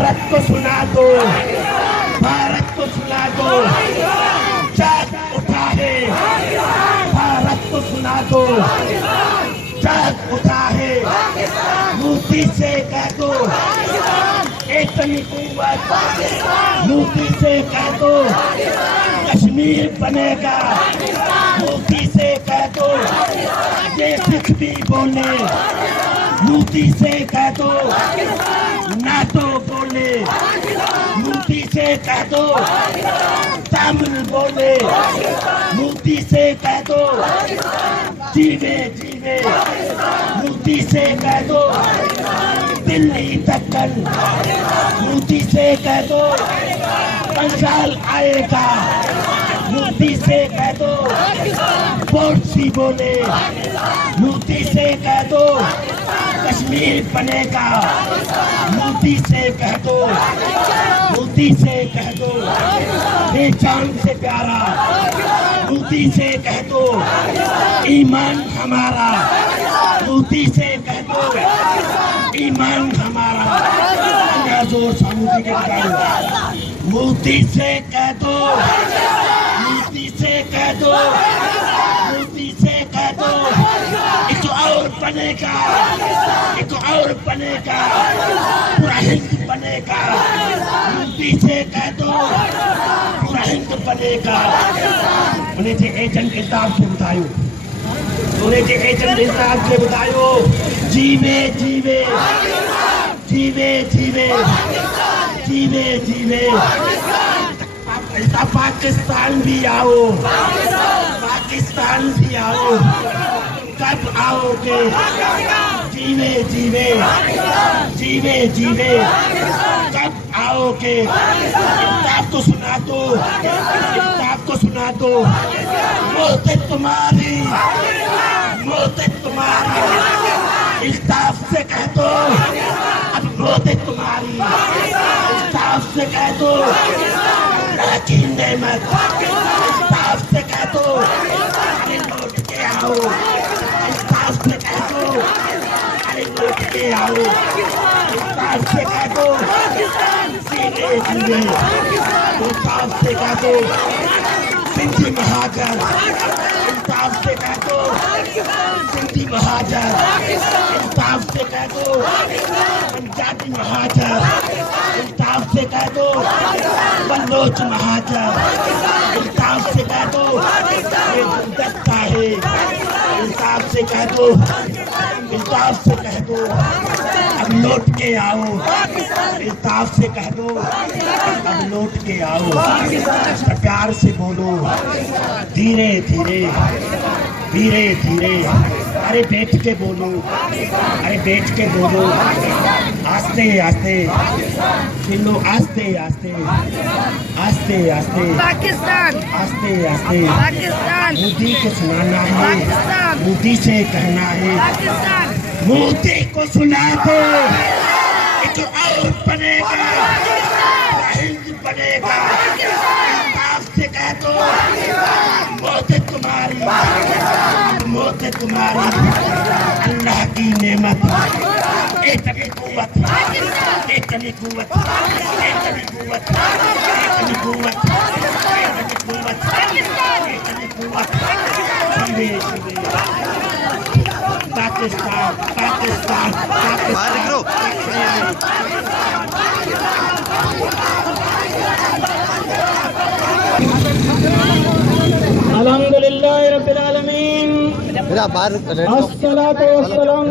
भारत को सुना दो, भारत को सुना दो, जाग उठा है भारत को सुना दो, जाग उठा है। मोदी से कह दो इतनी कुव्वत, मोदी से कह दो कश्मीर बनेगा, मोदी से कह दो ये सिख भी बोले, मोदी से कह दो नाटो बोले, मोदी से कह दो तमिल बोले, मोदी से कह दो जीवे जीवे, मोदी से कह दो दिल्ली दक्कन, मोदी से कह दो बंगाल आएगा, मोदी से कह दो बोर्सी बोले, मोदी से कह दो कश्मीर बनेगा, मोदी से कह दो, मोदी से कह दो बेजान से प्यारा, मोदी से कह दो ईमान हमारा, मोदी से कह दो ईमान हमारा। जोर सामूदी के बताओ, मोदी से कह दो, मोदी से कह दो, मोदी से कह दो एक और बनेगा, एक और बनेगा, पूरा हिंद बनेगा, मोदी से कह दो पूरा हिंद बनेगा। उन्हें जो एजेंट इंसाफ से बतायो, उन्हें जो एजेंट इंसाफ से बतायो जीवे जीवे, जीवे जीवे, जीवे जीवे। पाकिस्तान भी आओ, पाकिस्तान भी आओ, कब आओगे? जीवे जीवे, जीवे जीवे, कब आओगे? इंसाफ को सुना दो, इंसाफ को सुना दो, मौत है तुम्हारी, मौत है तुम्हारी, इंसाफ से कह दो अब मौत है तुम्हारी, इंसाफ से कह दो अल्लाह की नेमत, इंसाफ से कह दो अरे लौट के आओ, इंसाफ से कह दो अरे लौट के आओ, इंसाफ से कह दो सीधे सीधे, इंसाफ से कह दो सिंधी महाजर, इंसाफ से कह दो सिंधी महाजर, इंसाफ से कह दो पंजाबी महाजर, इंसाफ से कह दो बलोच महाजर, इंसाफ से कह दो ये गुलदस्ता है, इंसाफ से कह दो, इंसाफ से कह दो अब लौट के आओ, इंसाफ से कह दो अब लौट के आओ। प्यार से बोलो, धीरे धीरे, धीरे धीरे, अरे बैठ के बोलो, अरे बैठ के बोलो, आस्ते आस्ते चिल्लो, आस्ते आस्ते, आस्ते आस्ते, पाकिस्तान, आस्ते आस्ते, पाकिस्तान, मोदी को सुनाना है, मोदी से कहना है, मोदी को सुना दो एक और बनेगा, हिंद बनेगा, इंसाफ से कह दो मौत है तुम्हारी, मौत है तुम्हारी, अल्लाह की नेमत, इतनी कुव्वत, इतनी कुव्वत, इतनी कुव्वत, इतनी कुव्वत, इतनी कुव्वत, इतनी कुव्वत, पाकिस्तान, पाकिस्तान, पाकिस्तान। अल्हम्दुलिल्लाह रब्बिल आलमीन, अस्सलातु वस्सलामु